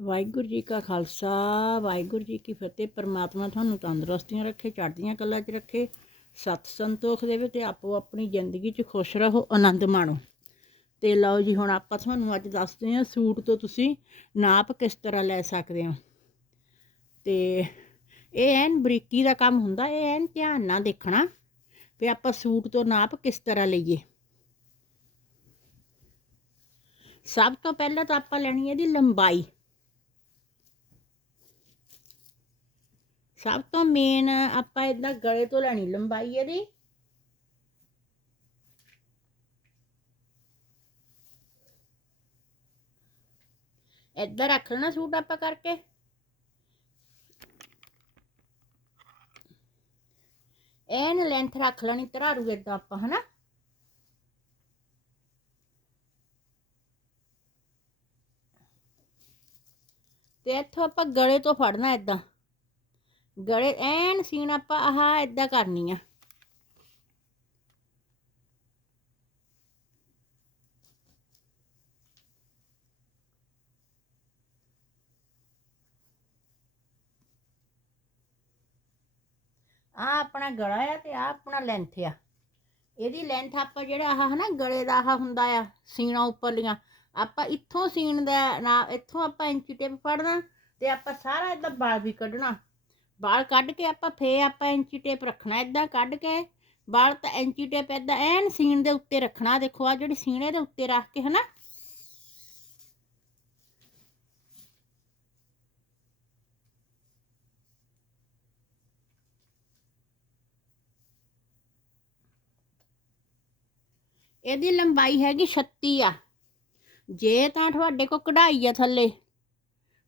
ਵਾਹਿਗੁਰੂ ਜੀ ਕਾ ਖਾਲਸਾ, ਵਾਹਿਗੁਰੂ ਜੀ ਕੀ ਫਤਿਹ। ਪਰਮਾਤਮਾ ਤੁਹਾਨੂੰ ਤੰਦਰੁਸਤੀਆਂ ਰੱਖੇ, ਚੜ੍ਹਦੀਆਂ ਕਲਾ 'ਚ ਰੱਖੇ। ਸਤ ਸੰਤੋਖ ਦੇਵੇ ਤੇ ਆਪੋ ਆਪਣੀ ਜ਼ਿੰਦਗੀ 'ਚ ਖੁਸ਼ ਰਹੋ, ਆਨੰਦ ਮਾਣੋ। ਤੇ ਲਓ ਜੀ, ਹੁਣ ਆਪਾਂ ਤੁਹਾਨੂੰ ਅੱਜ ਦੱਸਦੇ ਹਾਂ ਸੂਟ ਤੋਂ ਤੁਸੀਂ ਨਾਪ ਕਿਸ ਤਰ੍ਹਾਂ ਲੈ ਸਕਦੇ ਹੋ। ਤੇ ਇਹ ਐਨ ਬਰੀਕੀ ਦਾ ਕੰਮ ਹੁੰਦਾ, ਇਹ ਐਨ ਧਿਆਨ ਨਾਲ ਦੇਖਣਾ ਵੀ ਆਪਾਂ ਸੂਟ ਤੋਂ ਨਾਪ ਕਿਸ ਤਰ੍ਹਾਂ ਲਈਏ। ਸਭ ਤੋਂ ਪਹਿਲਾਂ ਤਾਂ ਆਪਾਂ ਲੈਣੀ ਹੈ ਇਹਦੀ ਲੰਬਾਈ। ਸਭ ਤੋਂ ਮੇਨ ਆਪਾਂ ਇਦਾਂ ਗਲੇ ਤੋਂ ਲੈਣੀ, ਲੰਬਾਈ ਇਹਦੀ। ਇੱਧਰ ਰੱਖ ਲੈਣਾ ਸੂਟ ਆਪਾਂ ਕਰਕੇ। ਐਨ ਲੈਂਥ ਰੱਖ ਲੈਣੀ ਧਰਾਰੂ ਇਦਾਂ ਆਪਾਂ, ਹਨਾ? ਤੇ ਇੱਥੋਂ ਆਪਾਂ ਗਲੇ ਤੋਂ ਫੜਨਾ ਇਦਾਂ ਗਲੇ ਐਨ ਸੀਨ ਆਪਾਂ ਆਹ ਇਦਾਂ ਕਰਨੀ ਆ। ਆ ਆਪਣਾ ਗਲਾ ਆ ਤੇ ਆ ਆਪਣਾ ਲੈਂਥ ਆ। ਇਹਦੀ ਲੈਂਥ ਆਪਾਂ ਜਿਹੜਾ ਆਹ ਹਨਾ ਗਲੇ ਦਾ ਆਹ ਹੁੰਦਾ ਆ ਸੀਣਾ ਉੱਪਰਲੀਆਂ, ਆਪਾਂ ਇੱਥੋਂ ਸੀਣ ਦਾ ਨਾ, ਇੱਥੋਂ ਆਪਾਂ ਇੰਚੀ ਟੇਪ ਫੜਨਾ ਤੇ ਆਪਾਂ ਸਾਰਾ ਇਹਦਾ ਬਾਲ ਵੀ ਕੱਢਣਾ। ਬਾਲ ਕੱਢ ਕੇ ਆਪਾਂ ਫੇ ਆਪਾਂ ਇੰਚੀ ਟੇਪ ਰੱਖਣਾ ਇਦਾਂ ਕੱਢ ਕੇ ਬਾਲ ਤਾਂ ਇੰਚੀ ਟੇਪ ਇਦਾਂ ਐਨ ਸੀਨ ਦੇ ਉੱਤੇ ਰੱਖਣਾ, ਦੇਖੋ ਆ ਜਿਹੜੀ ਸੀਨੇ ਦੇ ਉੱਤੇ ਰੱਖ ਕੇ ਹਨਾ। ਇਹਦੀ ਲੰਬਾਈ ਹੈਗੀ 36 ਆ। ਜੇ ਤਾਂ ਤੁਹਾਡੇ ਕੋ ਕਢਾਈ ਆ ਥੱਲੇ।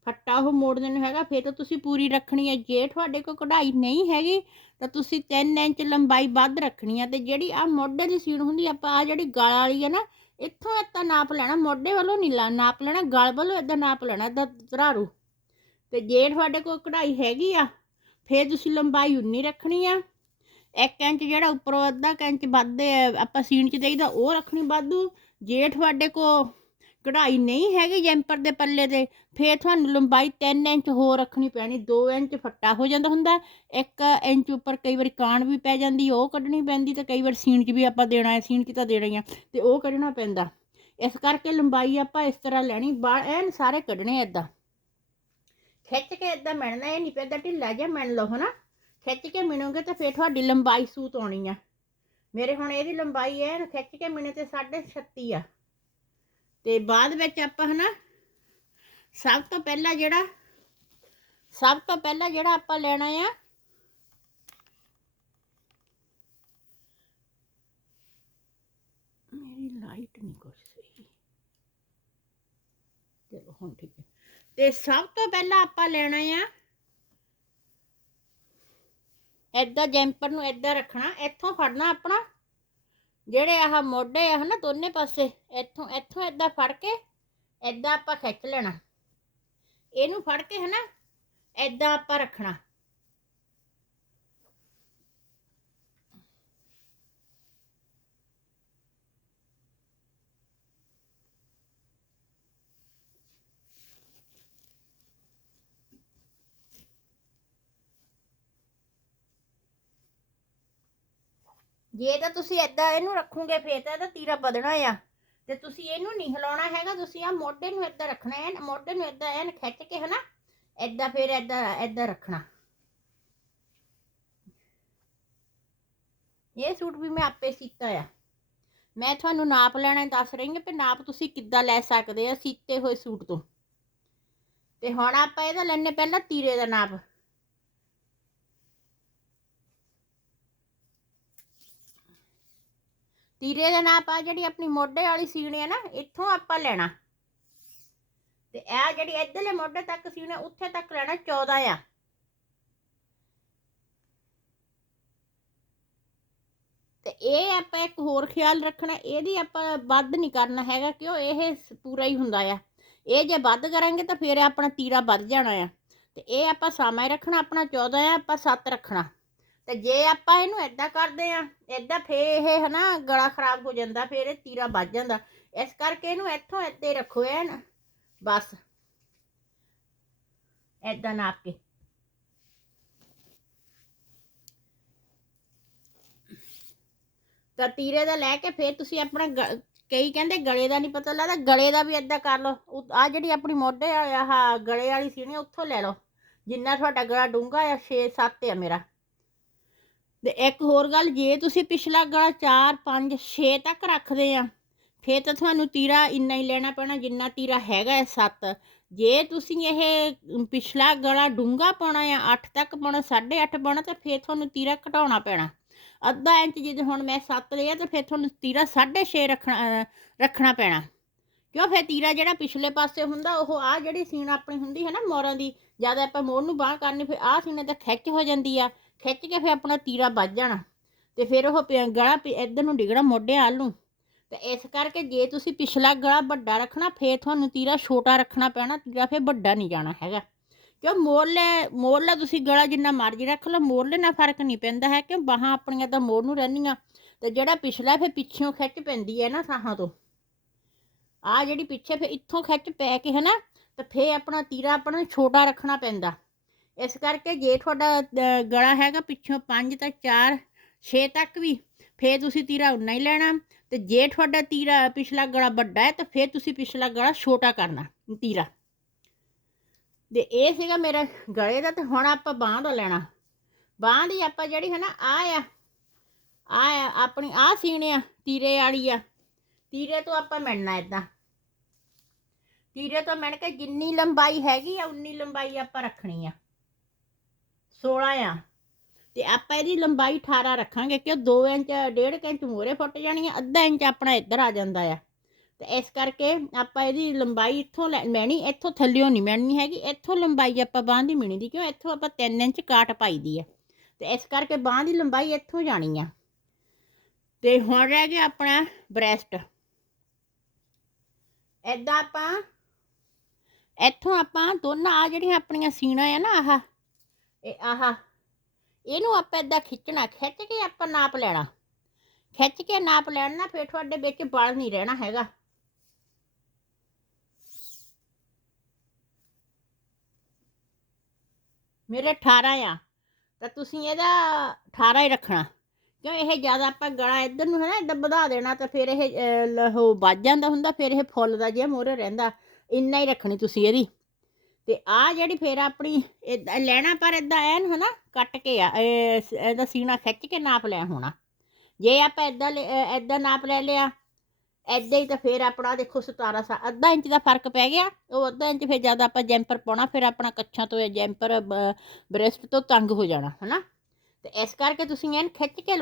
ਖੱਟਾ ਉਹ ਮੋੜਨ ਨੂੰ ਹੈਗਾ, ਫੇਰ ਤਾਂ ਤੁਸੀਂ ਪੂਰੀ ਰੱਖਣੀ ਹੈ। ਜੇ ਤੁਹਾਡੇ ਕੋਲ ਕਢਾਈ ਨਹੀਂ ਹੈਗੀ, ਤਾਂ ਤੁਸੀਂ 3 ਇੰਚ ਲੰਬਾਈ ਵੱਧ ਰੱਖਣੀ ਹੈ। ਤੇ ਜਿਹੜੀ ਆ ਮੋਢੇ ਦੀ ਸੀਣ ਹੁੰਦੀ ਆਪਾਂ ਆ ਜਿਹੜੀ ਗਲ ਵਾਲੀ ਹੈ ਨਾ, ਇੱਥੋਂ ਇੱਦਾਂ ਨਾਪ ਲੈਣਾ, ਮੋਢੇ ਵੱਲੋਂ ਨਹੀਂ ਲਾ- ਨਾਪ ਲੈਣਾ, ਗਲ ਵੱਲੋਂ ਇੱਦਾਂ ਨਾਪ ਲੈਣਾ, ਇੱਦਾਂ ਧਰਾਰੂ। ਤੇ ਜੇ ਤੁਹਾਡੇ ਕੋਲ ਕਢਾਈ ਹੈਗੀ ਆ, ਫੇਰ ਤੁਸੀਂ ਲੰਬਾਈ ਉਨੀ ਰੱਖਣੀ ਆ। 1 ਇੰਚ ਜਿਹੜਾ ਉੱਪਰੋਂ ਅੱਧਾ ਕੁ ਇੰਚ ਵੱਧ, ਆਪਾਂ ਸੀਣ ਚ ਦੇਈਦਾ, ਉਹ ਰੱਖਣੀ ਵਾਧੂ। ਜੇ ਤੁਹਾਡੇ ਕੋ ਕਢਾਈ ਨਹੀਂ ਹੈਗੀ ਜੈਂਪਰ ਦੇ ਪੱਲੇ ਤੇ, ਫੇਰ ਤੁਹਾਨੂੰ ਲੰਬਾਈ 3 ਇੰਚ ਹੋਰ ਰੱਖਣੀ ਪੈਣੀ 2 ਇੰਚ ਫੱਟਾ ਹੋ ਜਾਂਦਾ ਹੁੰਦਾ 1 ਇੰਚ ਉੱਪਰ ਕਈ ਵਾਰੀ ਕਾਣ ਵੀ ਪੈ ਜਾਂਦੀ, ਉਹ ਕੱਢਣੀ ਪੈਂਦੀ ਤੇ ਕਈ ਵਾਰ ਸੀਣ 'ਚ ਵੀ ਆਪਾਂ ਦੇਣਾ ਹੈ, ਸੀਣ 'ਚ ਤਾਂ ਦੇਣਾ ਹੀ ਆ, ਤੇ ਉਹ ਕੱਢਣਾ ਪੈਂਦਾ। ਇਸ ਕਰਕੇ ਲੰਬਾਈ ਆਪਾਂ ਇਸ ਤਰ੍ਹਾਂ ਲੈਣੀ ਬਾਲ ਐਨ ਸਾਰੇ ਕੱਢਣੇ ਏਦਾਂ। ਖਿੱਚ ਕੇ ਏਦਾਂ ਮਿਣਨਾ, ਇਹ ਨਹੀਂ ਪੈਂਦਾ ਢਿੱਲਾ ਜਿਹਾ ਮਿਣ ਲਓ, ਹਨਾ? ਖਿੱਚ ਕੇ ਮਿਣੋਗੇ ਤਾਂ ਫੇਰ ਤੁਹਾਡੀ ਲੰਬਾਈ ਸੂਤ ਆਉਣੀ ਆ। ਮੇਰੇ ਹੁਣ ਇਹਦੀ ਲੰਬਾਈ ਐਨ ਖਿੱਚ ਕੇ ਮਿਣੇ ਤੇ 36 ਆ। ਤੇ ਬਾਅਦ ਵਿੱਚ ਆਪਾਂ ਹਨਾ, ਸਭ ਤੋਂ ਪਹਿਲਾਂ ਜਿਹੜਾ, ਸਭ ਤੋਂ ਪਹਿਲਾਂ ਜਿਹੜਾ ਆਪਾਂ ਲੈਣਾ ਆ, ਮੇਰੀ ਲਾਈਟ ਨਹੀਂ ਕੁਛ ਸਹੀ। ਚਲੋ ਹੁਣ ਠੀਕ ਹੈ। ਤੇ ਸਭ ਤੋਂ ਪਹਿਲਾਂ ਆਪਾਂ ਲੈਣਾ ਆ, ਏਦਾਂ ਜੈਂਪਰ ਨੂੰ ਏਦਾਂ ਰੱਖਣਾ, ਇੱਥੋਂ ਫੜਨਾ ਆਪਣਾ। ਜਿਹੜੇ ਆਹ ਮੋਢੇ ਆ ਹਨਾ ਦੋਨੇ ਪਾਸੇ, ਇੱਥੋਂ ਇੱਥੋਂ ਏਦਾਂ ਫੜ ਕੇ, ਏਦਾਂ ਆਪਾਂ ਖਿੱਚ ਲੈਣਾ। ਇਹਨੂੰ ਫੜ ਕੇ ਹਨਾ, ਏਦਾਂ ਆਪਾਂ ਰੱਖਣਾ। ਜੇ ਤਾਂ ਤੁਸੀਂ ਏਦਾਂ ਇਹਨੂੰ ਰੱਖੋਗੇ ਫੇਰ ਤਾਂ ਇਹਦਾ ਤੀਰਾ ਵਧਣਾ ਆ। ਤੇ ਤੁਸੀਂ ਇਹਨੂੰ ਨਹੀਂ ਹਿਲਾਉਣਾ ਹੈਗਾ, ਤੁਸੀਂ ਆ ਮੋਢੇ ਨੂੰ ਏਦਾਂ ਰੱਖਣਾ ਹੈ ਮੋਢੇ ਨੂੰ ਏਦਾਂ ਐਨ ਖਿੱਚ ਕੇ ਹਨਾ, ਏਦਾਂ ਫੇਰ ਏਦਾਂ ਏਦਾਂ ਰੱਖਣਾ। ਇਹ ਸੂਟ ਵੀ ਮੈਂ ਆਪੇ ਸੀਤਾ ਆ। ਮੈਂ ਤੁਹਾਨੂੰ ਨਾਪ ਲੈਣਾ ਦੱਸ ਰਹੀ ਹਾਂ ਕਿ ਨਾਪ ਤੁਸੀਂ ਕਿੱਦਾਂ ਲੈ ਸਕਦੇ ਆ ਸੀਤੇ ਹੋਏ ਸੂਟ ਤੋਂ। ਤੇ ਹੁਣ ਆਪਾਂ ਇਹਦਾ ਲੈਣੇ ਪਹਿਲਾਂ ਤੀਰੇ ਦਾ ਨਾਪ। ਤੀਰੇ ਦੇ ਨਾਪ ਆ ਜਿਹੜੀ ਆਪਣੀ ਮੋਢੇ ਵਾਲੀ ਸੀਣੀ ਆ ਨਾ, ਇੱਥੋਂ ਆਪਾਂ ਲੈਣਾ। ਤੇ ਇਹ ਜਿਹੜੀ ਇੱਧਰਲੇ ਮੋਢੇ ਤੱਕ ਸੀਣਾ ਉੱਥੇ ਤੱਕ ਲੈਣਾ 14 ਆ। ਤੇ ਇਹ ਆਪਾਂ ਇੱਕ ਹੋਰ ਖਿਆਲ ਰੱਖਣਾ, ਇਹਦੀ ਆਪਾਂ ਵੱਧ ਨਹੀਂ ਕਰਨਾ ਹੈਗਾ, ਕਿਉਂ ਇਹ ਪੂਰਾ ਹੀ ਹੁੰਦਾ ਆ। ਇਹ ਜੇ ਵੱਧ ਕਰਾਂਗੇ ਤਾਂ ਫਿਰ ਆਪਣਾ ਤੀਰਾ ਵੱਧ ਜਾਣਾ ਆ। ਤੇ ਇਹ ਆਪਾਂ ਸਮਾਂ ਹੀ ਰੱਖਣਾ, ਆਪਣਾ 14 ਆ, ਆਪਾਂ 7 ਰੱਖਣਾ। ਤੇ ਜੇ ਆਪਾਂ ਇਹਨੂੰ ਏਦਾਂ ਕਰਦੇ ਆ ਏਦਾਂ ਫੇ ਇਹ ਹਨਾ ਗਲਾ ਖਰਾਬ ਹੋ ਜਾਂਦਾ, ਫੇਰ ਇਹ ਤੀਰਾ ਵੱਜ ਜਾਂਦਾ। ਇਸ ਕਰਕੇ ਇਹਨੂੰ ਇੱਥੋਂ ਇੱਥੇ ਰੱਖੋ ਐਨ, ਬਸ। ਐਦਾਂ ਨਾਪ ਕੇ। ਤਾਂ ਤੀਰੇ ਦਾ ਲੈ ਕੇ ਫੇਰ ਤੁਸੀਂ ਆਪਣਾ ਗ- ਕਈ ਕਹਿੰਦੇ ਗਲੇ ਦਾ ਨਹੀਂ ਪਤਾ ਲੱਗਦਾ, ਗਲੇ ਦਾ ਵੀ ਐਦਾਂ ਕਰ ਲਓ। ਆ ਜਿਹੜੀ ਆਪਣੀ ਮੋਢੇ ਵਾਲੀ, ਆਹ ਗਲੇ ਵਾਲੀ ਸੀਣੀ ਉੱਥੋਂ ਲੈ ਲਓ। ਜਿੰਨਾ ਤੁਹਾਡਾ ਗਲਾ ਡੂੰਘਾ ਆ 6 7 ਆ ਮੇਰਾ। ਤੇ ਇੱਕ ਹੋਰ ਗੱਲ, ਜੇ ਤੁਸੀਂ ਪਿਛਲਾ ਗਲਾ 4 5 6 ਤੱਕ ਰੱਖਦੇ ਆ, ਫੇਰ ਤਾਂ ਤੁਹਾਨੂੰ ਤੀਰਾ ਇੰਨਾ ਹੀ ਲੈਣਾ ਪੈਣਾ ਜਿੰਨਾ ਤੀਰਾ ਹੈਗਾ ਹੈ 7 ਜੇ ਤੁਸੀਂ ਇਹ ਪਿਛਲਾ ਗਲਾ ਡੂੰਘਾ ਪਾਉਣਾ ਆ 8 ਤੱਕ ਪਾਉਣਾ 8.5 ਪਾਉਣਾ, ਤਾਂ ਫੇਰ ਤੁਹਾਨੂੰ ਤੀਰਾ ਘਟਾਉਣਾ ਪੈਣਾ। ਅੱਧਾ ਇੰਚ ਜੇ ਹੁਣ ਮੈਂ 7 ਲਿਆ, ਤਾਂ ਫੇਰ ਤੁਹਾਨੂੰ ਤੀਰਾ 6.5 ਰੱਖਣਾ ਰੱਖਣਾ ਪੈਣਾ। ਕਿਉਂ? ਫੇਰ ਤੀਰਾ ਜਿਹੜਾ ਪਿਛਲੇ ਪਾਸੇ ਹੁੰਦਾ, ਉਹ ਆ ਜਿਹੜੀ ਸੀਨ ਆਪਣੀ ਹੁੰਦੀ ਹੈ ਨਾ ਮੋਰਾਂ ਦੀ, ਜਦ ਆਪਾਂ ਮੋਰ ਨੂੰ ਬਾਹ ਕਰਨੀ, ਫਿਰ ਆਹ ਸੀਨੇ ਤਾਂ ਖਿੱਚ ਹੋ ਜਾਂਦੀ ਆ। ਖਿੱਚ ਕੇ ਫਿਰ ਆਪਣਾ ਤੀਰਾ ਵੱਜ ਜਾਣਾ। ਤੇ ਫਿਰ ਉਹ ਪ- ਗਲਾ ਇੱਧਰ ਨੂੰ ਡਿੱਗਣਾ ਮੋਢੇ ਆਲ ਨੂੰ। ਤੇ ਇਸ ਕਰਕੇ ਜੇ ਤੁਸੀਂ ਪਿਛਲਾ ਗਲਾ ਵੱਡਾ ਰੱਖਣਾ, ਫੇਰ ਤੁਹਾਨੂੰ ਤੀਰਾ ਛੋਟਾ ਰੱਖਣਾ ਪੈਣਾ, ਤੀਰਾ ਫੇਰ ਵੱਡਾ ਨਹੀਂ ਜਾਣਾ ਹੈਗਾ। ਕਿਉਂ ਮੋਰਲੇ, ਮੋਰਲਾ ਤੁਸੀਂ ਗਲਾ ਜਿੰਨਾ ਮਰਜ਼ੀ ਰੱਖ ਲਓ, ਮੋਰਲੇ ਨਾਲ ਫ਼ਰਕ ਨਹੀਂ ਪੈਂਦਾ ਹੈ ਕਿ ਬਾਹਾਂ ਆਪਣੀਆਂ ਤਾਂ ਮੋਰ ਨੂੰ ਰਹਿੰਦੀਆਂ। ਤੇ ਜਿਹੜਾ ਪਿਛਲਾ ਫੇਰ ਪਿੱਛੋਂ ਖਿੱਚ ਪੈਂਦੀ ਹੈ ਨਾ ਸਾਹਾਂ ਤੋਂ। ਆ ਜਿਹੜੀ ਪਿੱਛੇ ਫੇਰ ਇੱਥੋਂ ਖਿੱਚ ਪੈ ਕੇ ਹੈ ਨਾ, ਤੇ ਫੇਰ ਆਪਣਾ ਤੀਰਾ ਆਪਣਾ ਛੋਟਾ ਰੱਖਣਾ ਪੈਂਦਾ। ਇਸ ਕਰਕੇ ਜੇ ਤੁਹਾਡਾ ਗਲਾ ਹੈਗਾ ਪਿੱਛੋਂ 5 ਤਾਂ 4 6 ਤੱਕ ਵੀ, ਫੇਰ ਤੁਸੀਂ ਤੀਰਾ ਉਨਾ ਹੀ ਲੈਣਾ। ਤੇ ਜੇ ਤੁਹਾਡਾ ਤੀਰਾ ਪਿਛਲਾ ਗਲਾ ਵੱਡਾ ਹੈ, ਤਾਂ ਫਿਰ ਤੁਸੀਂ ਪਿਛਲਾ ਗਲਾ ਛੋਟਾ ਕਰਨਾ, ਤੀਰਾ। ਤੇ ਇਹ ਸੀਗਾ ਮੇਰਾ ਗਲੇ ਦਾ, ਤੇ ਹੁਣ ਆਪਾਂ ਬਾਂਹ ਦਾ ਲੈਣਾ। ਬਾਂਹ ਦੀ ਆਪਾਂ ਜਿਹੜੀ ਹੈ ਨਾ ਆ ਆ। ਆ ਆ, ਆਪਣੀ ਆ ਸੀਣੇ ਆ, ਤੀਰੇ ਵਾਲੀ ਆ। ਤੀਰੇ ਤੋਂ ਆਪਾਂ ਮਿਣਨਾ ਇਦਾਂ ਤੀਰੇ ਤੋਂ ਮਿਣ ਕੇ ਜਿੰਨੀ ਲੰਬਾਈ ਹੈਗੀ ਆ, ਉਨੀ ਲੰਬਾਈ ਆਪਾਂ ਰੱਖਣੀ ਆ। 16 ਆ। ਤੇ ਆਪਾਂ ਇਹਦੀ ਲੰਬਾਈ 18 ਰੱਖਾਂਗੇ ਕਿ 2 ਇੰਚ 1.5 ਇੰਚ ਮੋਰੇ ਫੁੱਟ ਜਾਣੀ ਆ, ਅੱਧਾ ਇੰਚ ਆਪਣਾ ਇੱਧਰ ਆ ਜਾਂਦਾ ਆ। ਤੇ ਇਸ ਕਰਕੇ ਆਪਾਂ ਇਹਦੀ ਲੰਬਾਈ ਇੱਥੋਂ ਲੈ- ਮੈਣੀ ਇੱਥੋਂ ਥੱਲਿਓਂ ਨਹੀਂ ਮੈਣੀ ਹੈਗੀ, ਇੱਥੋਂ ਲੰਬਾਈ ਆਪਾਂ ਬਾਂਹ ਦੀ ਮਿਣੀ ਦੀ, ਕਿਉਂ ਇੱਥੋਂ ਆਪਾਂ 3 ਇੰਚ ਕਾਟ ਪਾਈ ਦੀ ਆ। ਤੇ ਇਸ ਕਰਕੇ ਬਾਂਹ ਦੀ ਲੰਬਾਈ ਇੱਥੋਂ ਜਾਣੀ ਆ। ਤੇ ਹੁਣ ਰਹਿ ਗਿਆ ਆਪਣਾ ਬ੍ਰੈਸਟ। ਐਦਾਂ ਆਪਾਂ, ਇੱਥੋਂ ਆਪਾਂ ਦੋਨਾਂ ਆ ਜਿਹੜੀਆਂ ਆਪਣੀਆਂ ਸੀਣਾ ਆ ਨਾ ਆਹ ਇਹ ਆਹ ਇਹਨੂੰ ਆਪਾਂ ਏਦਾਂ ਖਿੱਚਣਾ ਖਿੱਚ ਕੇ ਆਪਾਂ ਨਾਪ ਲੈਣਾ। ਖਿੱਚ ਕੇ ਨਾਪ ਲੈਣਾ ਫਿਰ ਤੁਹਾਡੇ ਵਿੱਚ ਬਲ ਨਹੀਂ ਰਹਿਣਾ ਹੈਗਾ। ਮੇਰੇ 18 ਆ ਤਾਂ ਤੁਸੀਂ ਇਹਦਾ 18 ਹੀ ਰੱਖਣਾ। ਕਿਉਂ ਇਹ ਜ਼ਿਆਦਾ ਆਪਾਂ ਗਲਾ ਇੱਧਰ ਨੂੰ ਹੈ ਨਾ ਏਦਾਂ ਵਧਾ ਦੇਣਾ ਤਾਂ ਫਿਰ ਇਹ ਅਹ, ਉਹ ਵੱਜ ਜਾਂਦਾ ਹੁੰਦਾ ਫਿਰ ਇਹ ਫੁੱਲ ਦਾ ਜਿਹਾ ਮੋਰੇ ਰਹਿੰਦਾ। ਇੰਨਾ ਹੀ ਰੱਖਣੀ ਤੁਸੀਂ ਇਹਦੀ। ਤੇ ਆ ਜਿਹੜੀ ਫੇਰ ਆਪਣੀ ਏਦਾਂ ਲੈਣਾ ਪਰ ਇਦਾਂ ਐਨ ਹਨਾ, ਕੱਟ ਕੇ ਆ ਇਹਦਾ ਸੀਣਾ ਖਿੱਚ ਕੇ ਨਾਪ ਲੈ ਹੋਣਾ ਜੇ ਆਪਾਂ ਇਦਾਂ ਇਦਾਂ ਨਾਪ ਲੈ ਲਿਆ ਐਦਾਂ ਹੀ ਤਾਂ ਫੇਰ ਆਪਣਾ ਦੇਖੋ 17 ਸਾ, ਅੱਧਾ ਇੰਚ ਦਾ ਫ਼ਰਕ ਪੈ ਗਿਆ, ਉਹ ਅੱਧਾ ਇੰਚ ਫੇਰ ਜ਼ਿਆਦਾ ਆਪਾਂ ਜੈਂਪਰ ਪਾਉਣਾ, ਫਿਰ ਆਪਣਾ ਕੱਛਾਂ ਤੋਂ ਇਹ ਜੈਂਪਰ ਬ੍ਰੈਸਟ ਤੋਂ ਤੰਗ ਹੋ ਜਾਣਾ, ਹਨਾ। ਤੇ ਇਸ ਕਰਕੇ ਤੁਸੀਂ ਐਨ ਖਿੱਚ ਕੇ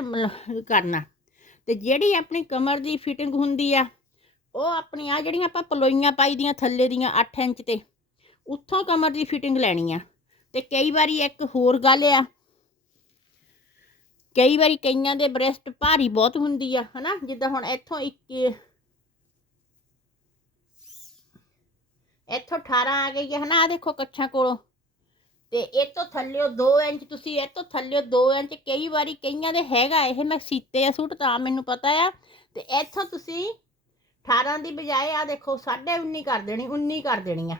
ਕਰਨਾ। ਤੇ ਜਿਹੜੀ ਆਪਣੀ ਕਮਰ ਦੀ ਫਿਟਿੰਗ ਹੁੰਦੀ ਆ, ਉਹ ਆਪਣੀ ਆ ਜਿਹੜੀਆਂ ਆਪਾਂ ਪਲੋਈਆਂ ਪਾਈ ਦੀਆਂ ਥੱਲੇ ਦੀਆਂ 8 ਇੰਚ ਤੇ ਉੱਥੋਂ ਕਮਰ ਦੀ ਫਿਟਿੰਗ ਲੈਣੀ ਆ। ਤੇ ਕਈ ਵਾਰੀ ਇੱਕ ਹੋਰ ਗੱਲ ਆ। ਕਈ ਵਾਰੀ ਕਈਆਂ ਦੇ ਬ੍ਰੈਸਟ ਭਾਰੀ ਬਹੁਤ ਹੁੰਦੀ ਆ, ਹਨਾ? ਜਿੱਦਾਂ ਹੁਣ ਇੱਥੋਂ ਇੱਕ ਇੱਥੋਂ 18 ਆ ਗਈ ਹੈ ਹਨਾ? ਆ ਦੇਖੋ ਕੱਛਾਂ ਕੋਲੋਂ। ਤੇ ਇਹ ਤੋਂ ਥੱਲਿਓ 2 ਇੰਚ, ਤੁਸੀਂ ਇਹ ਤੋਂ ਥੱਲਿਓ 2 ਇੰਚ, ਕਈ ਵਾਰੀ ਕਈਆਂ ਦੇ ਹੈਗਾ ਇਹ, ਮੈਂ ਸੀਤੇ ਆ ਸੂਟ, ਤਾਂ ਮੈਨੂੰ ਪਤਾ ਆ। ਤੇ ਇੱਥੋਂ ਤੁਸੀਂ 18 ਦੀ ਬਜਾਏ ਆ ਦੇਖੋ 19.5 ਕਰ ਦੇਣੀ 19 ਕਰ ਦੇਣੀ ਆ।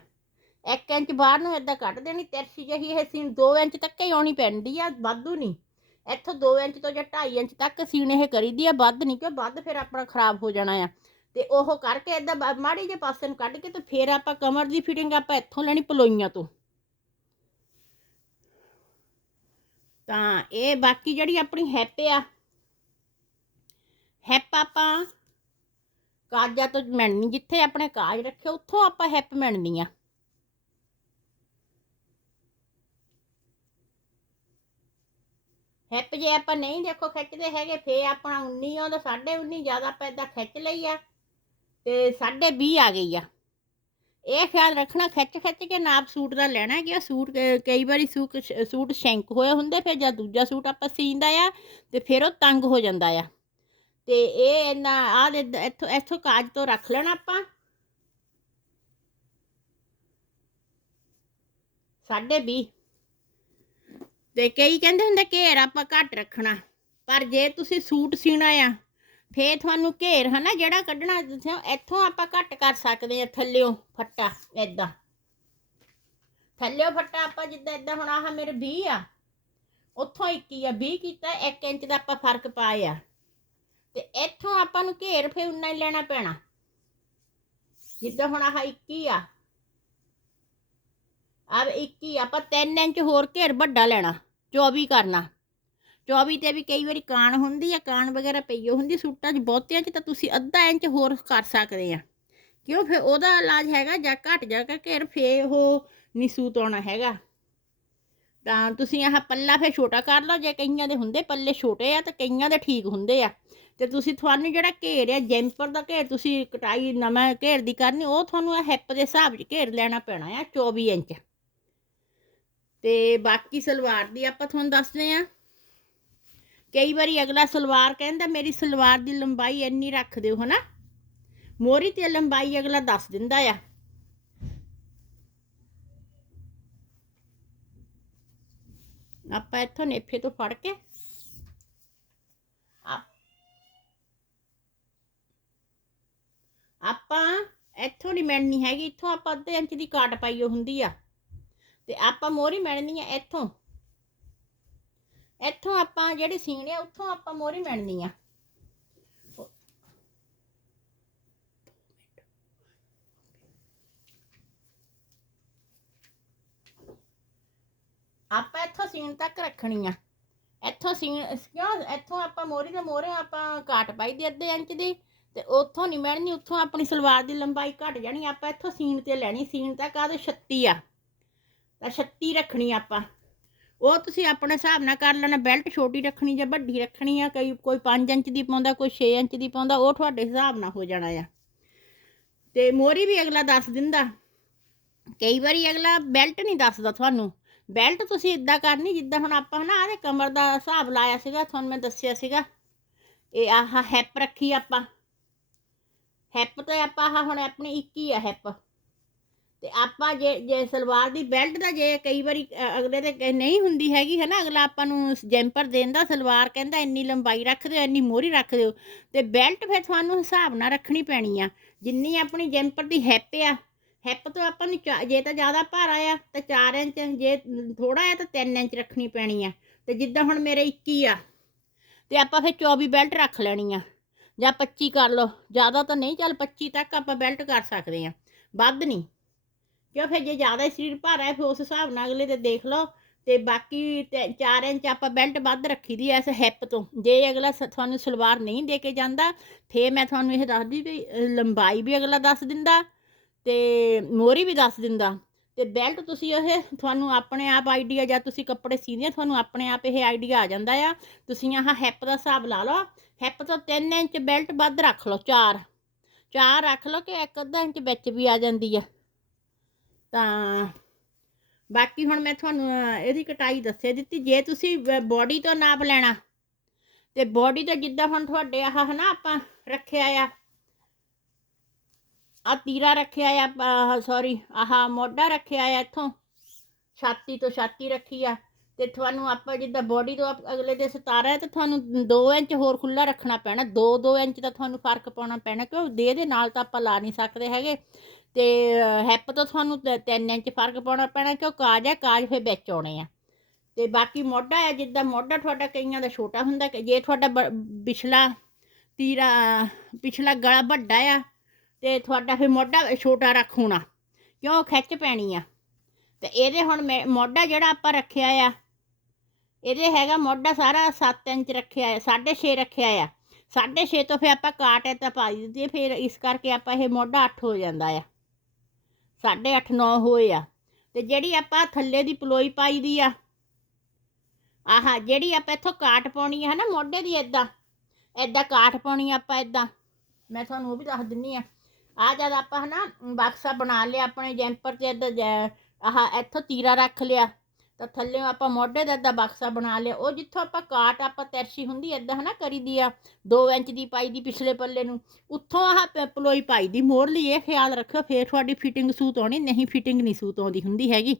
1 ਇੰਚ ਬਾਹਰ ਨੂੰ ਇਦਾਂ ਕੱਢ ਦੇਣੀ, ਤਿਰਛੀ ਜਿਹੀ ਇਹ ਸੀਨ 2 ਇੰਚ ਤੱਕ ਹੀ ਆਉਣੀ ਪੈਂਦੀ ਆ, ਵਾਧੂ ਨਹੀਂ। ਇੱਥੋਂ 2 ਇੰਚ ਤੋਂ ਜਾਂ 2.5 ਇੰਚ ਤੱਕ ਸੀਨ ਇਹ ਕਰੀਦੀ ਆ, ਵੱਧ ਨਹੀਂ ਕਿ ਵੱਧ ਫਿਰ ਆਪਣਾ ਖਰਾਬ ਹੋ ਜਾਣਾ ਆ। ਤੇ ਉਹ ਕਰਕੇ ਇਦਾਂ ਮਾੜੀ ਜਿਹੇ ਪਾਸੇ ਨੂੰ ਕੱਢ ਕੇ ਤੇ ਫਿਰ ਆਪਾਂ ਕਮਰ ਦੀ ਫਿਟਿੰਗ ਆਪਾਂ ਇੱਥੋਂ ਲੈਣੀ ਪਲੋਈਆਂ ਤੋਂ। ਤਾਂ ਇਹ ਬਾਕੀ ਜਿਹੜੀ ਆਪਣੀ ਹੈਪ ਆ ਹੈਪ ਆਪਾਂ ਕਾਜਾਂ ਤੋਂ ਮਿਲਣੀ ਜਿੱਥੇ ਆਪਣੇ ਕਾਜ ਰੱਖੇ, ਉੱਥੋਂ ਆਪਾਂ ਹੈਪ ਮਿਲਣੀ ਆ। ਹਿੱਪ ਜੇ ਆਪਾਂ ਨਹੀਂ ਦੇਖੋ ਖਿੱਚਦੇ ਹੈਗੇ ਫੇ ਆਪਣਾ 19 ਆਉਂਦਾ 19.5 ਜ਼ਿਆਦਾ ਆਪਾਂ ਏਦਾਂ ਖਿੱਚ ਲਈ ਆ ਤੇ 20 ਆ ਗਈ ਆ। ਇਹ ਖਿਆਲ ਰੱਖਣਾ, ਖਿੱਚ ਖਿੱਚ ਕੇ ਨਾਪ ਸੂਟ ਦਾ ਲੈਣਾ ਕਿ ਉਹ ਸੂਟ ਕਈ ਵਾਰੀ ਸੂਟ ਸੂਟ ਸ਼ੈਂਕ ਹੋਏ ਹੁੰਦੇ ਫਿਰ ਜਦ ਦੂਜਾ ਸੂਟ ਆਪਾਂ ਸੀਂਦਾ ਆ ਤੇ ਫਿਰ ਉਹ ਤੰਗ ਹੋ ਜਾਂਦਾ ਆ। ਤੇ ਇਹ ਇੰਨਾ ਆ ਇੱਥੋਂ ਇੱਥੋਂ ਕਾਜ ਤੋਂ ਰੱਖ ਲੈਣਾ ਆਪਾਂ। ਸਾਢੇ 20 ਤੇ ਕਈ ਕਹਿੰਦੇ ਹੁੰਦੇ ਘੇਰ ਆਪਾਂ ਘੱਟ ਰੱਖਣਾ, ਪਰ ਜੇ ਤੁਸੀਂ ਸੂਟ ਸੀਣਾ ਆ, ਫੇਰ ਤੁਹਾਨੂੰ ਘੇਰ ਹਨਾ ਜਿਹੜਾ ਕੱਢਣਾ ਤੁਸੀਂ ਇੱਥੋਂ ਆਪਾਂ ਘੱਟ ਕਰ ਸਕਦੇ ਆ, ਥੱਲਿਓ ਫੱਟਾ ਏਦਾਂ। ਥੱਲਿਓ ਫੱਟਾ ਆਪਾਂ ਜਿੱਦਾਂ ਇਦਾਂ ਹੁਣ ਆਹ ਮੇਰੇ 20 ਆ, ਉੱਥੋਂ 21 ਆ 20 ਕੀਤਾ 1 ਇੰਚ ਦਾ ਆਪਾਂ ਫ਼ਰਕ ਪਾਇਆ। ਤੇ ਇੱਥੋਂ ਆਪਾਂ ਨੂੰ ਘੇਰ ਫੇ ਉਨਾ ਹੀ ਲੈਣਾ ਪੈਣਾ। ਜਿੱਦਾਂ ਹੁਣ ਆਹ 21 ਆ ਆ 21 ਆਪਾਂ 3 ਇੰਚ ਹੋਰ ਘੇਰ ਵੱਡਾ ਲੈਣਾ। 24 ਕਰਨਾ। 24 ਤੇ ਵੀ ਕਈ ਵਾਰੀ ਕਾਣ ਹੁੰਦੀ ਆ, ਕਾਣ ਵਗੈਰਾ ਪਈਓ ਹੁੰਦੀ, ਸੂਟਾਂ 'ਚ ਬਹੁਤਿਆਂ 'ਚ ਤਾਂ ਤੁਸੀਂ ਅੱਧਾ ਇੰਚ ਹੋਰ ਕਰ ਸਕਦੇ ਆ। ਕਿਉਂ? ਫਿਰ ਉਹਦਾ ਇਲਾਜ ਹੈਗਾ ਜਾਂ ਘਟ ਜਾ ਕੇ ਘੇਰ ਫੇ ਉਹ ਨਿਸੂਤ ਆਉਣਾ ਹੈਗਾ। ਤਾਂ ਤੁਸੀਂ ਆਹ ਪੱਲਾ ਫੇ ਛੋਟਾ ਕਰ ਲਓ, ਜੇ ਕਈਆਂ ਦੇ ਹੁੰਦੇ ਪੱਲੇ ਛੋਟੇ ਆ, ਤੇ ਕਈਆਂ ਦੇ ਠੀਕ ਹੁੰਦੇ ਆ। ਤੇ ਤੁਸੀਂ ਤੁਹਾਨੂੰ ਜਿਹੜਾ ਘੇਰ ਆ, ਜੈਂਪਰ ਦਾ ਘੇਰ ਤੁਸੀਂ ਕਟਾਈ ਨਵਾਂ ਘੇਰ ਦੀ ਕਰਨੀ, ਉਹ ਤੁਹਾਨੂੰ ਇਹ ਹਿੱਪ ਦੇ ਹਿਸਾਬ 'ਚ ਘੇਰ ਲੈਣਾ ਪੈਣਾ ਆ 24 ਇੰਚ। ਤੇ ਬਾਕੀ ਸਲਵਾਰ ਦੀ ਆਪਾਂ ਤੁਹਾਨੂੰ ਦੱਸਦੇ ਆ ਕਈ ਵਾਰੀ ਅਗਲਾ ਸਲਵਾਰ ਕਹਿੰਦਾ, ਮੇਰੀ ਸਲਵਾਰ ਦੀ ਲੰਬਾਈ ਇੰਨੀ ਰੱਖ ਦਿਓ, ਹਨਾ? ਮੋਰੀ ਤੇ ਲੰਬਾਈ ਅਗਲਾ ਦੱਸ ਦਿੰਦਾ ਆ। ਆਪਾਂ ਇੱਥੋਂ ਨੇਫੇ ਤੋਂ ਫੜ ਕੇ ਆਪਾਂ ਇੱਥੋਂ ਨਹੀਂ ਮੈਣਨੀ ਹੈਗੀ, ਇੱਥੋਂ ਆਪਾਂ ਅੱਧੇ ਇੰਚ ਦੀ ਕਾਟ ਪਾਈ ਉਹ ਹੁੰਦੀ ਆ। ਤੇ ਆਪਾਂ ਮੋਰੀ ਮੈਣਨੀ ਆ ਇੱਥੋਂ। ਇੱਥੋਂ ਆਪਾਂ ਜਿਹੜੇ ਸੀਣੇ ਆ, ਉੱਥੋਂ ਆਪਾਂ ਮੋਰੀ ਮੈਣਨੀ ਆ। ਆਪਾਂ ਇੱਥੋਂ ਸੀਣ ਤੱਕ ਰੱਖਣੀ ਆ। ਇੱਥੋਂ ਸੀਣ, ਕਿਉਂ? ਇੱਥੋਂ ਆਪਾਂ ਮੋਰੀ ਦੇ ਮੋਰੇ ਆਪਾਂ ਕਾਟ ਪਾਈ ਦੀ ਅੱਧੇ ਇੰਚ ਦੀ, ਤੇ ਉੱਥੋਂ ਨਹੀਂ ਮੈਣਨੀ, ਉੱਥੋਂ ਆਪਣੀ ਸਲਵਾਰ ਦੀ ਲੰਬਾਈ ਘਟ ਜਾਣੀ, ਆਪਾਂ ਇੱਥੋਂ ਸੀਣ ਤੇ ਲੈਣੀ, ਸੀਣ ਤੱਕ ਆਦੇ 36 ਆ। ਤਾਂ 36 ਰੱਖਣੀ ਆਪਾਂ। ਉਹ ਤੁਸੀਂ ਆਪਣੇ ਹਿਸਾਬ ਨਾਲ ਕਰ ਲੈਣਾ, ਬੈਲਟ ਛੋਟੀ ਰੱਖਣੀ ਜਾਂ ਵੱਡੀ ਰੱਖਣੀ ਆ, ਕਈ, ਕੋਈ 5 ਇੰਚ ਦੀ ਪਾਉਂਦਾ, ਕੋਈ 6 ਇੰਚ ਦੀ ਪਾਉਂਦਾ, ਉਹ ਤੁਹਾਡੇ ਹਿਸਾਬ ਨਾਲ ਹੋ ਜਾਣਾ ਆ। ਤੇ ਮੋਰੀ ਵੀ ਅਗਲਾ ਦੱਸ ਦਿੰਦਾ। ਕਈ ਵਾਰੀ ਅਗਲਾ ਬੈਲਟ ਨਹੀਂ ਦੱਸਦਾ ਤੁਹਾਨੂੰ। ਬੈਲਟ ਤੁਸੀਂ ਇਦਾਂ ਕਰਨੀ, ਜਿੱਦਾਂ ਹੁਣ ਆਪਾਂ ਨਾ ਆਹ ਕਮਰ ਦਾ ਹਿਸਾਬ ਲਾਇਆ ਸੀਗਾ, ਤੁਹਾਨੂੰ ਮੈਂ ਦੱਸਿਆ ਸੀਗਾ। ਇਹ ਆਹ ਹੈਪ ਰੱਖੀ ਆਪਾਂ। ਹੈਪ ਤੇ ਆਪਾਂ ਆਹ ਹੁਣ ਆਪਣੀ 21 ਆ ਹੈਪ। ਤੇ ਆਪਾਂ ਜੇ ਜੇ ਸਲਵਾਰ ਦੀ ਬੈਲਟ ਦਾ ਜੇ ਕਈ ਵਾਰੀ ਅਗਲੇ ਦੇ ਨਹੀਂ ਹੁੰਦੀ ਹੈਗੀ ਹੈ ਨਾ ਅਗਲਾ ਆਪਾਂ ਨੂੰ ਜੈਂਪਰ ਦੇਂਦਾ ਸਲਵਾਰ ਕਹਿੰਦਾ, ਇੰਨੀ ਲੰਬਾਈ ਰੱਖ ਦਿਓ, ਇੰਨੀ ਮੋਹਰੀ ਰੱਖ ਦਿਓ। ਤੇ ਬੈਲਟ ਫਿਰ ਤੁਹਾਨੂੰ ਹਿਸਾਬ ਨਾਲ ਰੱਖਣੀ ਪੈਣੀ ਆ। ਜਿੰਨੀ ਆਪਣੀ ਜੈਂਪਰ ਦੀ ਹੈਪ ਆ, ਹੈਪ ਤੋਂ ਆਪਾਂ ਨੂੰ ਚਾ- ਜੇ ਤਾਂ ਜ਼ਿਆਦਾ ਭਾਰਾ ਆ, ਤਾਂ 4 ਇੰਚ, ਜੇ ਥੋੜਾ ਆ, ਤਾਂ 3 ਇੰਚ ਰੱਖਣੀ ਪੈਣੀ ਆ। ਤੇ ਜਿੱਦਾਂ ਹੁਣ ਮੇਰੇ 21 ਆ, ਤੇ ਆਪਾਂ ਫਿਰ 24 ਬੈਲਟ ਰੱਖ ਲੈਣੀ ਆ। ਜਾਂ 25 ਕਰ ਲਓ, ਜ਼ਿਆਦਾ ਤਾਂ ਨਹੀਂ, ਚੱਲ 25 ਤੱਕ ਆਪਾਂ ਬੈਲਟ ਕਰ ਸਕਦੇ ਆ। ਵੱਧ ਨਹੀਂ। ਕਿਉਂ ਫਿਰ ਜੇ ਜ਼ਿਆਦਾ ਸਰੀਰ ਭਾਰਾ ਹੈ, ਫਿਰ ਉਸ ਹਿਸਾਬ ਨਾਲ ਅਗਲੇ ਤੇ ਦੇਖ ਲਓ। ਤੇ ਬਾਕੀ 4 ਇੰਚ ਆਪਾਂ ਬੈਲਟ ਵੱਧ ਰੱਖੀ ਦੀ ਐ ਇਸ ਹਿੱਪ ਤੋਂ। ਜੇ ਅਗਲਾ ਸ- ਤੁਹਾਨੂੰ ਸਲਵਾਰ ਨਹੀਂ ਦੇ ਕੇ ਜਾਂਦਾ, ਫੇਰ ਮੈਂ ਤੁਹਾਨੂੰ ਇਹ ਦੱਸਦੀ ਵੀ ਲੰਬਾਈ ਵੀ ਅਗਲਾ ਦੱਸ ਦਿੰਦਾ ਤੇ ਮੋਰੀ ਵੀ ਦੱਸ ਦਿੰਦਾ। ਤੇ ਬੈਲਟ ਤੁਸੀਂ ਇਹ ਤੁਹਾਨੂੰ ਆਪਣੇ ਆਪ ਆਈਡੀਆ ਜਾਂ ਤੁਸੀਂ ਕੱਪੜੇ ਸੀਂਦੇ ਤੁਹਾਨੂੰ ਆਪਣੇ ਆਪ ਇਹ ਆਈਡੀਆ ਆ ਜਾਂਦਾ ਆ। ਤੁਸੀਂ ਆਹ ਹਿੱਪ ਦਾ ਹਿਸਾਬ ਲਾ ਲਓ। ਹਿੱਪ ਤੋਂ 3 ਇੰਚ ਬੈਲਟ ਵੱਧ ਰੱਖ ਲਓ 4 4 ਰੱਖ ਲਓ ਕਿ ਇੱਕ ਅੱਧਾ ਇੰਚ ਵਿੱਚ ਵੀ ਆ ਜਾਂਦੀ ਆ। ਤਾਂ ਬਾਕੀ ਹੁਣ ਮੈਂ ਤੁਹਾਨੂੰ ਇਹਦੀ ਕਟਾਈ ਦੱਸੇ ਦਿੱਤੀ। ਜੇ ਤੁਸੀਂ ਬੋਡੀ ਤੋਂ ਨਾਪ ਲੈਣਾ, ਤੇ ਬੋਡੀ ਤੋਂ ਜਿੱਦਾਂ ਹੁਣ ਤੁਹਾਡੇ ਆਹ ਹਨਾ ਆਪਾਂ ਰੱਖਿਆ ਆ ਆ ਤੀਰਾ ਰੱਖਿਆ ਆ ਸੌਰੀ ਆਹ ਮੋਢਾ ਰੱਖਿਆ ਆ ਇੱਥੋਂ, ਛਾਤੀ ਤੋਂ ਛਾਤੀ ਰੱਖੀ ਆ। ਤੇ ਤੁਹਾਨੂੰ ਆਪਾਂ ਜਿੱਦਾਂ ਬੋਡੀ ਤੋਂ ਆਪ- ਅਗਲੇ ਦੇ 17 ਹੈ, ਤੇ ਤੁਹਾਨੂੰ 2 ਇੰਚ ਹੋਰ ਖੁੱਲਾ ਰੱਖਣਾ ਪੈਣਾ 2-2 ਇੰਚ ਦਾ ਤੁਹਾਨੂੰ ਫ਼ਰਕ ਪਾਉਣਾ ਪੈਣਾ, ਕਿਉਂ ਦੇਹ ਦੇ ਨਾਲ ਤਾਂ ਆਪਾਂ ਲਾ ਨਹੀਂ ਸਕਦੇ ਹੈਗੇ। ਤੇ ਹੈਪ ਤੋਂ ਤੁਹਾਨੂੰ 3 ਇੰਚ ਫ਼ਰਕ ਪਾਉਣਾ ਪੈਣਾ, ਕਿਉਂ ਕਾਜ ਹੈ, ਕਾਜ ਫਿਰ ਵਿੱਚ ਆਉਣੇ ਆ। ਤੇ ਬਾਕੀ ਮੋਢਾ ਹੈ, ਜਿੱਦਾਂ ਮੋਢਾ ਤੁਹਾਡਾ ਕਈਆਂ ਦਾ ਛੋਟਾ ਹੁੰਦਾ, ਕਿ ਜੇ ਤੁਹਾਡਾ ਬ- ਪਿਛਲਾ ਤੀਰਾ, ਪਿਛਲਾ ਗਲਾ ਵੱਡਾ ਆ, ਤੇ ਤੁਹਾਡਾ ਫਿਰ ਮੋਢਾ ਛੋਟਾ ਰੱਖੂਣਾ ਕਿਉਂ ਖਿੱਚ ਪੈਣੀ ਆ। ਤੇ ਇਹਦੇ ਹੁਣ ਮੈਂ- ਮੋਢਾ ਜਿਹੜਾ ਆਪਾਂ ਰੱਖਿਆ ਆ ਇਹਦੇ ਹੈਗਾ ਮੋਢਾ ਸਾਰਾ 7 ਇੰਚ ਰੱਖਿਆ ਆ 6.5 ਰੱਖਿਆ ਆ। 6.5 ਤੋਂ ਫਿਰ ਆਪਾਂ ਕਾਟ ਤਾਂ ਪਾ ਦਿੱਤੀ ਫਿਰ ਇਸ ਕਰਕੇ ਆਪਾਂ ਇਹ ਮੋਢਾ 8 ਹੋ ਜਾਂਦਾ ਆ। 8.5 9 ਹੋਏ ਆ। ਤੇ ਜਿਹੜੀ ਆਪਾਂ ਥੱਲੇ ਦੀ ਪਲੋਈ ਪਾਈ ਦੀ ਆ, ਆਹ, ਜਿਹੜੀ ਆਪਾਂ ਇੱਥੋਂ ਕਾਟ ਪਾਉਣੀ ਆ ਨਾ ਮੋਢੇ ਦੀ ਇਦਾਂ ਇਦਾਂ ਕਾਟ ਪਾਉਣੀ ਆਪਾਂ ਇਦਾਂ ਮੈਂ ਤੁਹਾਨੂੰ ਉਹ ਵੀ ਦੱਸ ਦਿੰਨੀ ਆ। ਆ ਜਦ ਆਪਾਂ ਹਨਾ ਬਕਸਾ ਬਣਾ ਲਿਆ ਆਪਣੇ ਜੈਂਪਰ ਤੇ ਇਦਾਂ ਆਹ ਇੱਥੋਂ ਤੀਰਾ ਰੱਖ ਲਿਆ। ਤਾਂ ਥੱਲੇ ਆਪਾਂ ਮੋਢੇ ਦਾ ਇਦਾਂ ਬਕਸਾ ਬਣਾ ਲਿਆ। ਉਹ ਜਿੱਥੋਂ ਆਪਾਂ ਕਾਟ, ਆਪਾਂ ਤਰਸ਼ੀ ਹੁੰਦੀ ਇਦਾਂ ਹਨਾ ਕਰੀ ਦੀ ਆ। 2 ਇੰਚ ਦੀ ਪਾਈ ਦੀ ਪਿਛਲੇ ਪੱਲੇ ਨੂੰ। ਉੱਥੋਂ ਆਹ ਪਲੋਈ ਪਾਈ ਦੀ। ਮੋੜ ਲਈ, ਇਹ ਖਿਆਲ ਰੱਖਿਓ, ਫੇਰ ਤੁਹਾਡੀ ਫਿਟਿੰਗ ਸੂਤ ਆਉਣੀ। ਨਹੀਂ ਫਿਟਿੰਗ ਨਹੀਂ ਸੂਤ ਆਉਂਦੀ ਹੁੰਦੀ ਹੈਗੀ।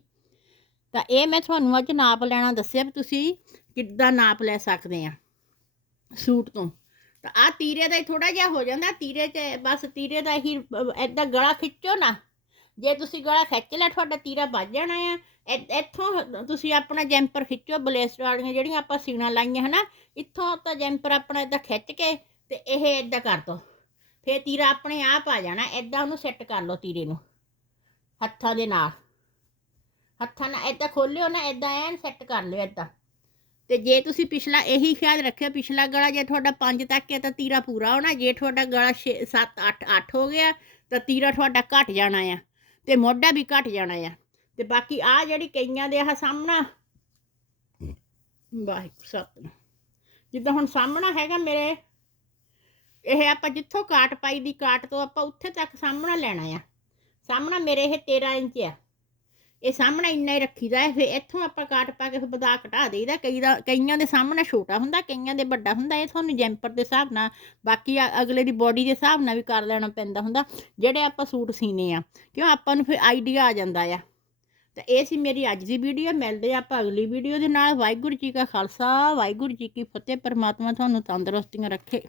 ਤਾਂ ਇਹ ਮੈਂ ਤੁਹਾਨੂੰ ਅੱਜ ਨਾਪ ਲੈਣਾ ਦੱਸਿਆ ਵੀ ਤੁਸੀਂ ਕਿੱਦਾਂ ਨਾਪ ਲੈ ਸਕਦੇ ਆ ਸੂਟ ਤੋਂ। ਤਾਂ ਆ ਤੀਰੇ ਦਾ ਹੀ ਥੋੜਾ ਜਿਹਾ ਹੋ ਜਾਂਦਾ। ਤੀਰੇ 'ਚ ਬਸ ਤੀਰੇ ਦਾ ਹੀ ਐਦਾਂ ਗਲਾ ਖਿੱਚੋ ਨਾ। ਜੇ ਤੁਸੀਂ ਗਲਾ ਖਿੱਚ ਲਿਆ, ਤੁਹਾਡਾ ਤੀਰਾ ਵੱਜ ਜਾਣਾ ਆ। ਇ- ਇੱਥੋਂ ਤੁਸੀਂ ਆਪਣਾ ਜੈਂਪਰ ਖਿੱਚੋ, ਬਲੇਸਟ ਵਾਲੀਆਂ ਜਿਹੜੀਆਂ ਆਪਾਂ ਸੀਣਾ ਲਾਈਆਂ ਹਨਾ, ਇੱਥੋਂ ਤਾਂ ਜੈਂਪਰ ਆਪਣਾ ਇਦਾਂ ਖਿੱਚ ਕੇ ਤੇ ਇਹ ਇਦਾਂ ਕਰ ਦੋ। ਫੇਰ ਤੀਰਾ ਆਪਣੇ ਆਪ ਆ ਜਾਣਾ, ਇਦਾਂ ਉਹਨੂੰ ਸੈੱਟ ਕਰ ਲਓ ਤੀਰੇ ਨੂੰ, ਹੱਥਾਂ ਦੇ ਨਾਲ। ਹੱਥਾਂ ਨਾਲ ਇਦਾਂ ਖੋਲਿਓ ਨਾ, ਇਦਾਂ ਐਨ ਸੈੱਟ ਕਰ ਲਿਓ ਇਦਾਂ। ਤੇ ਜੇ ਤੁਸੀਂ ਪਿਛਲਾ ਇਹੀ ਖਿਆਲ ਰੱਖਿਓ, ਪਿਛਲਾ ਗਲਾ ਜੇ ਤੁਹਾਡਾ 5 ਤੱਕ ਹੈ ਤਾਂ ਤੀਰਾ ਪੂਰਾ ਹੋਣਾ, ਜੇ ਤੁਹਾਡਾ ਗਲਾ 6 7 8 8 ਹੋ ਗਿਆ, ਤਾਂ ਤੀਰਾ ਤੁਹਾਡਾ ਘਟ ਜਾਣਾ ਆ। ਤੇ ਮੋਢਾ ਵੀ ਘਟ ਜਾਣਾ ਆ। ਤੇ ਬਾਕੀ ਆ ਜਿਹੜੀ ਕਈਆਂ ਦੇ ਆਹ ਸਾਹਮਣਾ। ਵਾਹਿਗੁਰੂ ਸਤਿਨਾਮ ਜਿੱਦਾਂ ਹੁਣ ਸਾਹਮਣਾ ਹੈਗਾ ਮੇਰੇ ਇਹ ਆਪਾਂ ਜਿੱਥੋਂ ਕਾਟ ਪਾਈ ਦੀ ਕਾਟ ਤੋਂ ਆਪਾਂ ਉੱਥੇ ਤੱਕ ਸਾਹਮਣਾ ਲੈਣਾ ਆ। ਸਾਹਮਣਾ ਮੇਰੇ ਇਹ 13 ਇੰਚ ਆ। ਇਹ ਸਾਹਮਣਾ ਇੰਨਾ ਹੀ ਰੱਖੀਦਾ ਹੈ, ਫਿਰ ਇੱਥੋਂ ਆਪਾਂ ਕਾਟ ਪਾ ਕੇ ਫਿਰ ਵਧਾ ਘਟਾ ਦੇਈਦਾ। ਕਈ ਦਾ, ਕਈਆਂ ਦੇ ਸਾਹਮਣਾ ਛੋਟਾ ਹੁੰਦਾ, ਕਈਆਂ ਦੇ ਵੱਡਾ ਹੁੰਦਾ, ਇਹ ਤੁਹਾਨੂੰ ਜੈਂਪਰ ਦੇ ਹਿਸਾਬ ਨਾਲ, ਬਾਕੀ ਅਗਲੇ ਦੀ ਬੋਡੀ ਦੇ ਹਿਸਾਬ ਨਾਲ ਵੀ ਕਰ ਲੈਣਾ ਪੈਂਦਾ ਹੁੰਦਾ, ਜਿਹੜੇ ਆਪਾਂ ਸੂਟ ਸੀਨੇ ਆ, ਕਿਉਂ ਆਪਾਂ ਨੂੰ ਫਿਰ ਆਈਡੀਆ ਆ ਜਾਂਦਾ ਆ। ਤਾਂ ਇਹ ਸੀ ਮੇਰੀ ਅੱਜ ਦੀ ਵੀਡੀਓ, ਮਿਲਦੇ ਆਪਾਂ ਅਗਲੀ ਵੀਡੀਓ ਦੇ ਨਾਲ। ਵਾਹਿਗੁਰੂ ਜੀ ਕਾ ਖਾਲਸਾ, ਵਾਹਿਗੁਰੂ ਜੀ ਕੀ ਫਤਿਹ, ਪਰਮਾਤਮਾ ਤੁਹਾਨੂੰ ਤੰਦਰੁਸਤੀਆਂ ਰੱਖੇ।